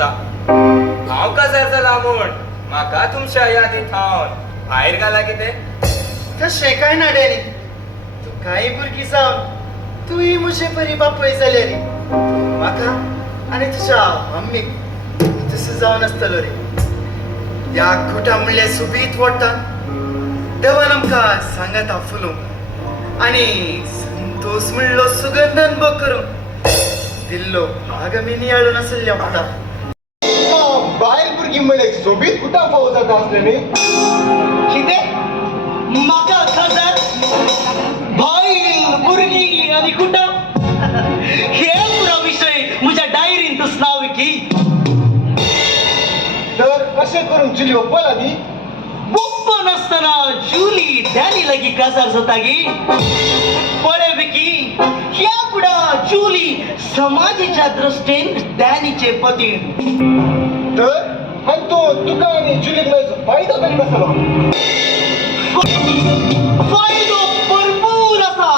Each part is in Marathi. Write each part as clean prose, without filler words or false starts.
दिसता. हांव काजार लांबून म्हाका तुमच्या यादीत हावन भायर घाला कितें? तशें कांय ना डॅडी. तूं कांय भुरगी जावन तुय म्हजे बरी बापय जाल्या रे. म्हाका आनी तुज्या मम्मीक तसो जावन आसतलो रे. त्या खोटा म्हणले सुबीत वोट्टान देवान आमकां सांगाता फुलूंक आनी संतोष म्हणलो सुगंध अनुभव करूंक दिल्लो भाग आमी नियाळून आसल्या वाटा. बायल भुरगी म्हणले सोबीत कुठं पावस जाता असले न्ही. कितें म्हाका खाजार बायल भुरगी आनी कुटा हे पुरो विशय म्हज्या डायरींतच नांव की. तर कशें करून जुली ओप्पला ती. ओप्प नासतना जुली डॅनी लागीं काजार जाता गी. पळय विकी ह्या फुडा जुली समाजाच्या दृश्टीन डॅनीचे पती. तर आनी तो तुका आनी जुलीक मेळचो फायदो तरी कसलो. फायदो भरपूर आसा.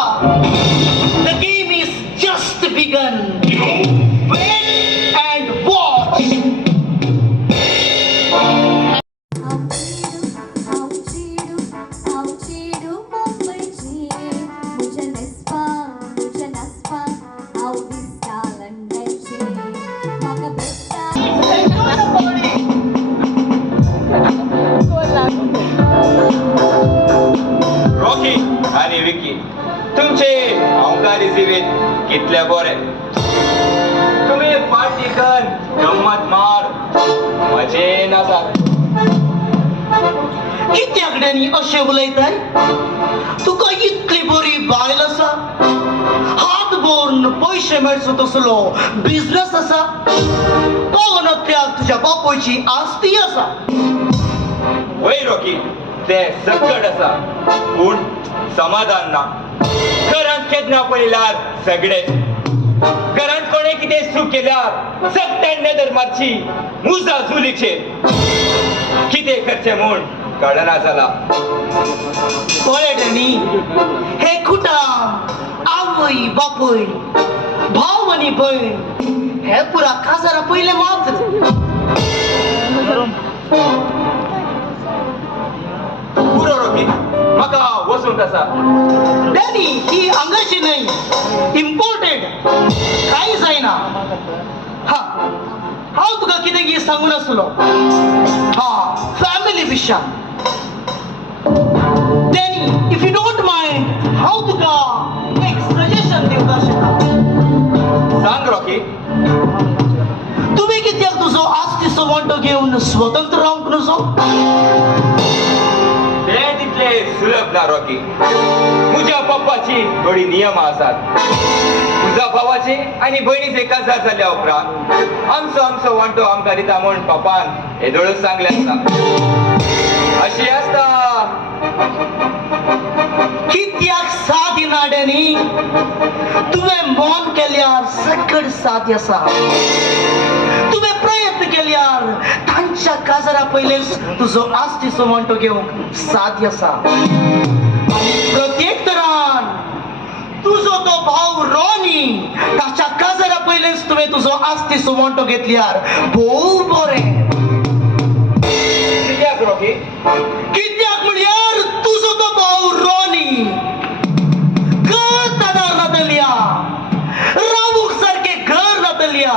The game is just begin. Wait and watch. Rocky आणि विकी तुमचे अवकारी जिवीत कितले बरे. तुम्ही पार्टी कर गंमत मार मजेन आसात. कित्याक डॅनी अशें उलयताय. तुका इतली बरी बायल आसा. हात भरून पयशे मेळचो तसलो बिझनस आसा. पवनत्याक तुज्या बापोयची आस्ती आसा. वय रॉकी ते सकट आसा पूण समाधान ना. घरांत केदना पळयल्यार सगळे. घरांत कोणे कितें चूक केल्यार सगळ्यान नदर मारची मुजा जुलीचेर. कितें करचें म्हूण कळना जाला. पळय डॅनी हे कुटाम आवय बापूय भाव आनी भयण हे पुरा काजारा पयले मात्र. पुरो रॉकी म्हाका वचूंक आसा. डॅनी ही हांगाची न्हय इम्पोर्टेड. कांय जायना. हा हांव तुका कितें गी सांगूं नासलो. हा फॅमिली विशयान. Danny if you don't mind हांव तुका एक सजेशन दिवंक शकता. सांग रॉकी. तुम्ही कित्याक तुजो आस्तीचो वांटो घेवन स्वतंत्र रावंक नजो. तें तितले सुलभ ना रॉकी. म्हज्या पप्पाची थोडी नियमां आसात. तुज्या भावाचे आनी भयणीचे काजार जाल्या उपरांत आमचो वांटो आमकां दिता म्हूण पप्पान हेदोळूच सांगले आसता. अशी आसता. कित्याक साथ दिना डॅनी. तुवें मोन केल्यार सकट साथ आसा. तुवें प्रयत्न केल्यार तांच्या काजारा पयलेच तुजो आस्तीचो वांटो घेवंक साथ आसा. प्रत्येक तरान तुजो तो भाव रॉनी ताच्या काजारा पयलेच तुवें तुजो आस्तीचो वांटो घेतल्यार भोव बरें. कित्याक रॉकी. कित्याक म्हळ्यार तुजो तो भाव रॉनी घर नातल्या रावूक सारखे घर नातल्या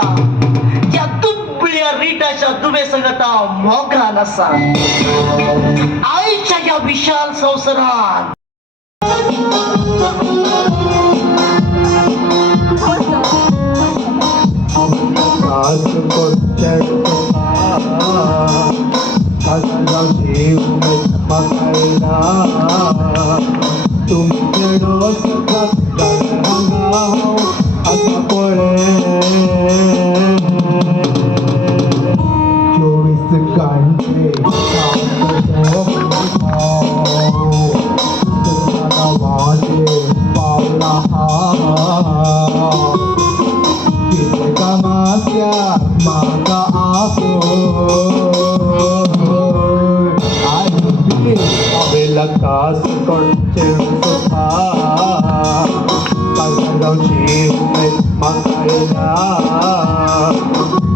त्या दुबळ्या रिटाच्या दुबे संगता मोगान आसा. आयच्या ह्या विशाल संवसारान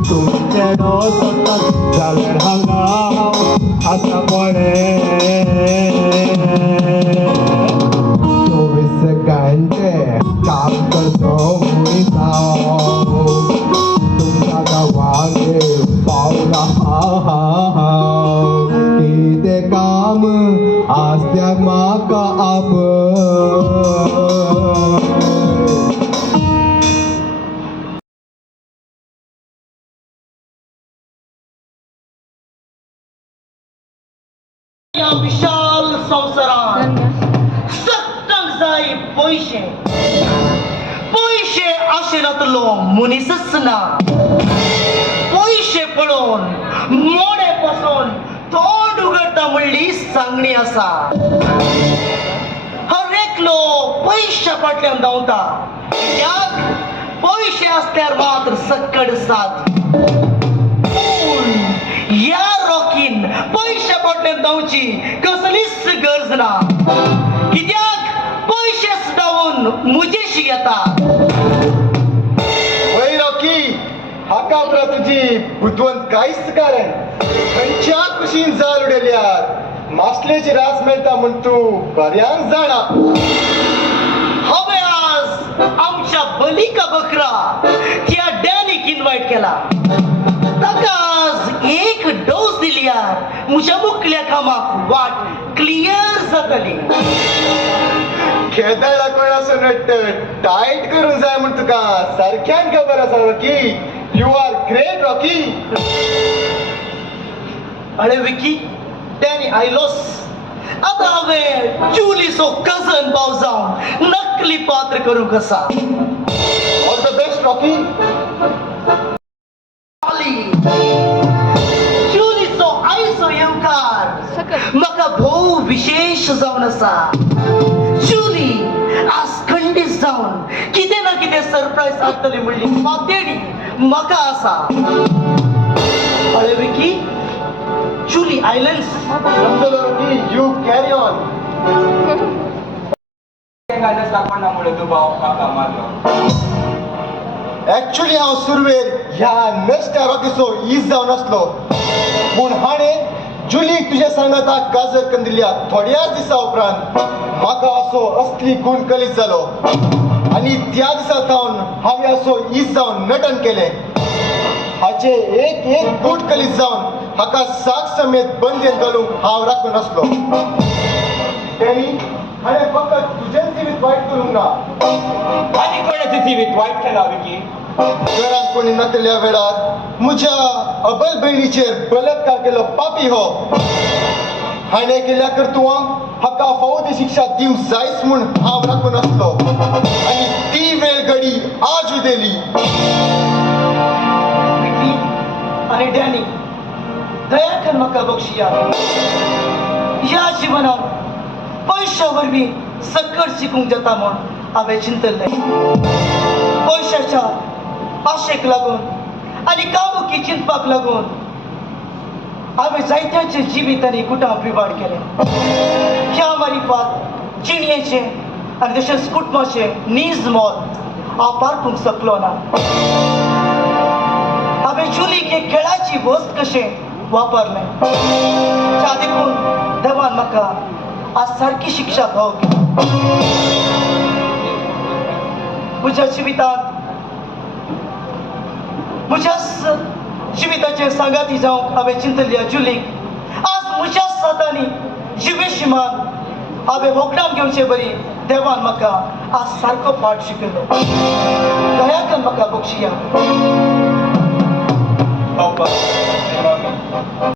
तुमचेडो सतत जाल्यार हांगा हांव आतां पळय 24 घंटे काम करचो मनीस हांव तुमच्या गांवांगे पावला हांव कितें काम आसल्यार म्हाका आपय या विशाल संवसारान सत्तंक जाय पैशे पैशे आशिनातलो मनीसच ना पैशे पळोवन मोडे पासून तोंड उगडटा म्हणली सांगणी आसा हर एकलो पैशा फाटल्यान धांवता कित्याक पैशे आसल्यार मात्र सक्कड साथ पूण ह्या रॉकीन पैशा फाटल्यान धांवची कसलीच गरज ना कित्याक पैशेच धांवून मुजेशी येता वय रॉकी हाका बरा तुजी बुद्वंत कांयच कारण खंयच्या कुशीन जाल उडयल्यार मासलेची रास मेळटा म्हण तूं बऱ्यान जाणा हांवें आज आमच्या बलिका बकरा त्या डॅनीक इन्वायट केला ताका आज एक डोस दिल्यार म्हज्या मुखल्या कामाक वाट क्लियर जातली खेदळा कोणासून टायट करून जाय म्हण तुका सारक्यान खबर आसा Rocky you are great Rocky अरे विकी डॅनी आयलोस आता हांवें जुलीचो कझन भाव जावन नकली पात्र करूं कसा ऑल द बेस्ट रॉकी जुलीचो आयचो येवकार म्हाका भोव विशेष जावन आसा जुली आज खंडीत जावन कितें ना कितें सरप्रायज हाडटली म्हणली मातेडी म्हाका आसा अरे विकी जुली आयलंड्स समजलो रॉकी यू कॅरी ऑन सापडल्यामुळे तू भाव काका मारलो ऍक्च्युली हांव सुरवेर ह्या नश्ट्या रॉकीचो इज जावन आसलो पूण हाणें जुलीक तुजे सांगाताक काजर करून दिल्या थोड्याच दिसा उपरांत म्हाका असो असली गुण कलीत जालो आनी त्या दिसा सावन हांवें असो इज जावन नटन केलें हाचे एक एक बूट कलीत जावन हाका साक समेत बंदेन घालूंक हांव राखून आसलो तेणी हाणें फकत तुजें जिवीत वायट करूंक ना आनी कोणाचे जिवीत वायट केला विकी घरांत कोणी नकल्या वेळार म्हज्या अबल बहिणीचेर बलात्कार केलो पापी हो हाणें केल्या कर्तुवांक हाका फावो ती शिक्षा दिवंक जायच म्हूण हांव राखून आसलो आनी ती वेळ घडी आज उदेली विकी आनी डॅनी दया कर म्हाका बक्षिया ह्या जिवनांत पयशा वरवीं सकट शिकूंक जाता म्हूण हांवें चिंतलें पयशाच्या आशेक लागून आनी कामुकी चिंतपाक लागून हांवें जायत्यांचे जिवीत आनी कुटां पिबाड केलें ह्या मारिफात जिणयेचें आनी तशेंच कुटुंबाचें नीज मोल हांव पारखूंक शकलो ना हांवें जुलीक एक खेळाची वस्त कशें वापरलें त्या देखून देवान म्हाका आज सारकी शिक्षा भाव म्हज्या जिवितांत म्हज्याच जिविताचे सांगाती जावंक हांवें चिंतल्या जुलीक आज म्हज्याच साथांनी जिवेशिमान हांवें व्हंकडान घेवचे बरी देवान म्हाका आज सारको पाठ शिकयलो दया कर म्हाका बक्षिया बाबा